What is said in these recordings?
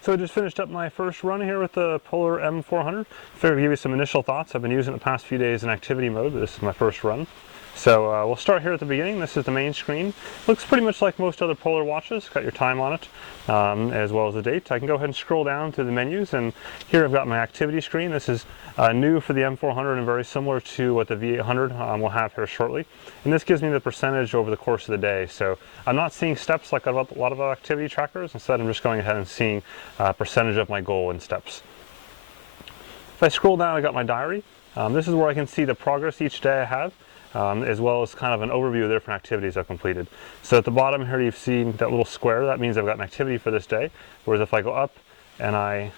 So I just finished up my first run here with the Polar M400. Figured to give you some initial thoughts. I've been using it the past few days in activity mode, but this is my first run. So we'll start here at the beginning. This is the main screen. Looks pretty much like most other Polar watches. Got your time on it, as well as the date. I can go ahead and scroll down through the menus, and here I've got my activity screen. This is new for the M400 and very similar to what the V800 will have here shortly. And this gives me the percentage over the course of the day. So I'm not seeing steps like a lot of activity trackers. Instead, I'm just going ahead and seeing percentage of my goal in steps. If I scroll down, I got my diary. This is where I can see the progress each day I have. As well as kind of an overview of the different activities I've completed. So at the bottom here you've seen that little square. That means I've got an activity for this day. Whereas if I go up and I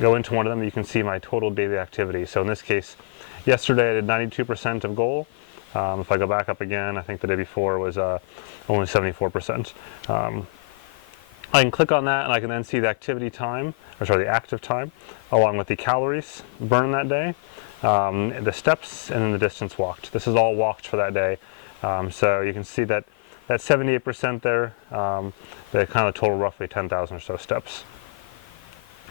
go into one of them, you can see my total daily activity. So in this case, yesterday I did 92% of goal. If I go back up again, I think the day before was only 74%. I can click on that and I can then see the activity time, or sorry, the active time, along with the calories burned that day. The steps, and then the distance walked. This is all walked for that day. So you can see that 78% there, the kind of total roughly 10,000 or so steps.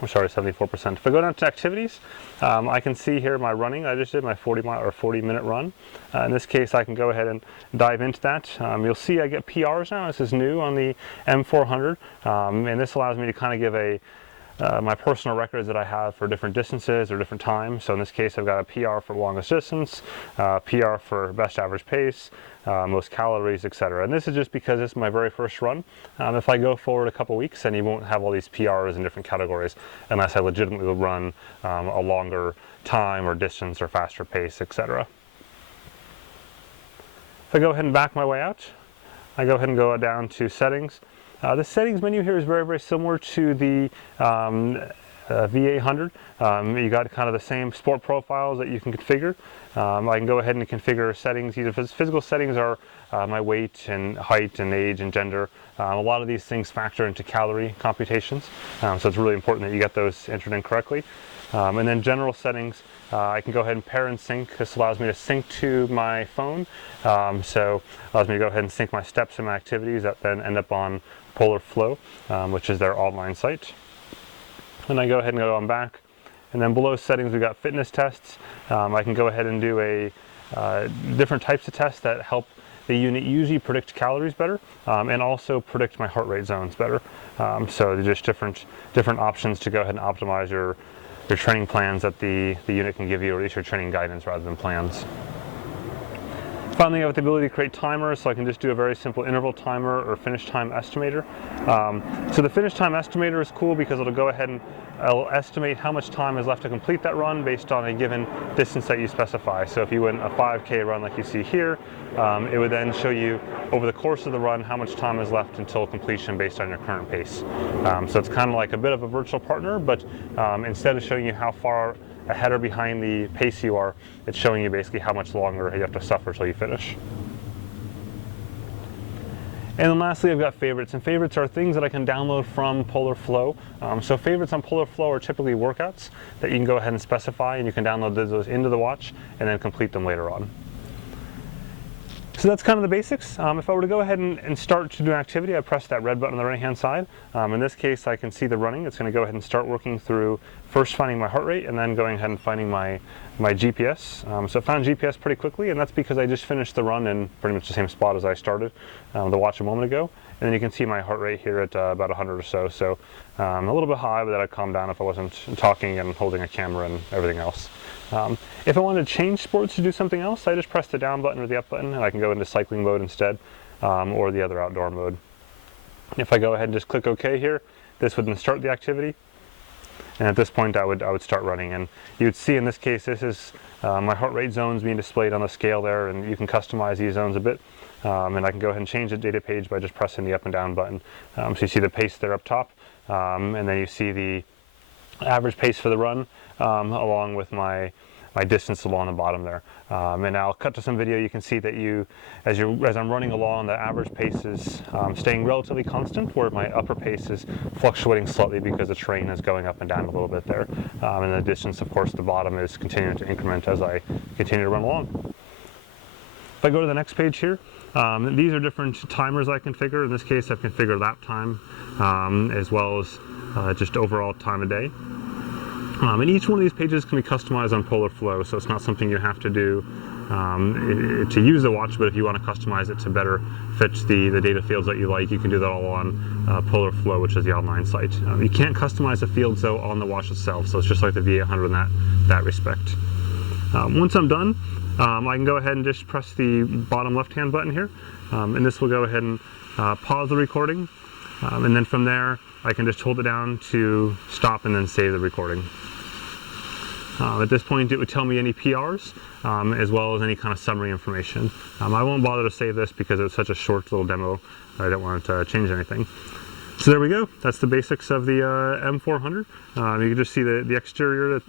I'm sorry, 74%. If I go down to activities, I can see here my running. I just did my 40-minute run. In this case, I can go ahead and dive into that. You'll see I get PRs now. This is new on the M400, and this allows me to kind of give my personal records that I have for different distances or different times. So in this case, I've got a PR for longest distance, PR for best average pace, most calories, etc. And this is just because this is my very first run. If I go forward a couple weeks, then you won't have all these PRs in different categories unless I legitimately run a longer time or distance or faster pace, etc. If I go ahead and back my way out, I go ahead and go down to settings. The settings menu here is very, very similar to the V800. You got kind of the same sport profiles that you can configure. I can go ahead and configure settings. Either physical settings are my weight and height and age and gender. A lot of these things factor into calorie computations, so it's really important that you get those entered in correctly. And then general settings, I can go ahead and pair and sync. This allows me to sync to my phone, so allows me to go ahead and sync my steps and my activities that then end up on Polar Flow, which is their online site. And I go ahead and go on back, and then below settings we've got fitness tests. I can go ahead and do different types of tests that help the unit usually predict calories better, and also predict my heart rate zones better. So there's just different options to go ahead and optimize your training plans that the unit can give you, or at least your training guidance rather than plans. Finally, I have the ability to create timers, so I can just do a very simple interval timer or finish time estimator. So the finish time estimator is cool because it'll go ahead and it'll estimate how much time is left to complete that run based on a given distance that you specify. So if you went a 5K run like you see here, it would then show you over the course of the run how much time is left until completion based on your current pace. So it's kind of like a bit of a virtual partner, but instead of showing you how far ahead or behind the pace you are, it's showing you basically how much longer you have to suffer till you finish. And then lastly, I've got favorites, and favorites are things that I can download from Polar Flow. So favorites on Polar Flow are typically workouts that you can go ahead and specify, and you can download those into the watch and then complete them later on. So that's kind of the basics. If I were to go ahead and start to do an activity, I press that red button on the right hand side. In this case, I can see the running. It's going to go ahead and start working through first finding my heart rate and then going ahead and finding my GPS. So I found GPS pretty quickly, and that's because I just finished the run in pretty much the same spot as I started the watch a moment ago. And then you can see my heart rate here at about 100 or so. So a little bit high, but that I'd calm down if I wasn't talking and holding a camera and everything else. If I wanted to change sports to do something else, I just press the down button or the up button, and I can go into cycling mode instead, or the other outdoor mode. If I go ahead and just click OK here, this would then start the activity. And at this point, I would start running. And you would see in this case, this is my heart rate zones being displayed on the scale there, and you can customize these zones a bit. And I can go ahead and change the data page by just pressing the up and down button. So you see the pace there up top, and then you see the average pace for the run, along with my distance along the bottom there. And I'll cut to some video. You can see that as I'm running along, the average pace is staying relatively constant, where my upper pace is fluctuating slightly because the terrain is going up and down a little bit there. And the distance, of course, the bottom is continuing to increment as I continue to run along. If I go to the next page here, these are different timers I configure. In this case, I've configured lap time, as well as just overall time of day. And each one of these pages can be customized on Polar Flow, so it's not something you have to do to use the watch, but if you want to customize it to better fit the data fields that you like, you can do that all on Polar Flow, which is the online site. You can't customize the fields though on the watch itself, so it's just like the V800 in that respect. Once I'm done, I can go ahead and just press the bottom left-hand button here, and this will go ahead and pause the recording, and then from there I can just hold it down to stop and then save the recording. At this point it would tell me any PRs as well as any kind of summary information. I won't bother to save this because it's such a short little demo. I don't want to change anything. So there we go. That's the basics of the M400. You can just see the exterior,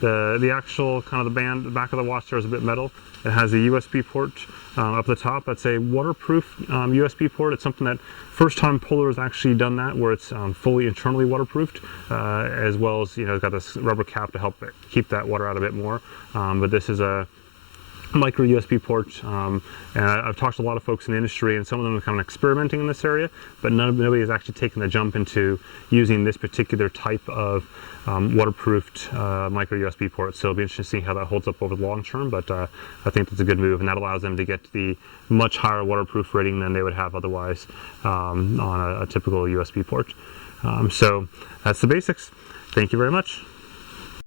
the actual kind of the band, the back of the watch there is a bit metal. It has a USB port up the top. That's a waterproof USB port. It's something that first time Polar has actually done that, where it's fully internally waterproofed, as well as, it's got this rubber cap to help keep that water out a bit more. But this is a micro USB port, and I've talked to a lot of folks in the industry, and some of them are kind of experimenting in this area, but nobody has actually taken the jump into using this particular type of waterproofed micro USB port. So it'll be interesting to see how that holds up over the long term, but I think that's a good move, and that allows them to get the much higher waterproof rating than they would have otherwise on a typical USB port. So that's the basics. Thank you very much.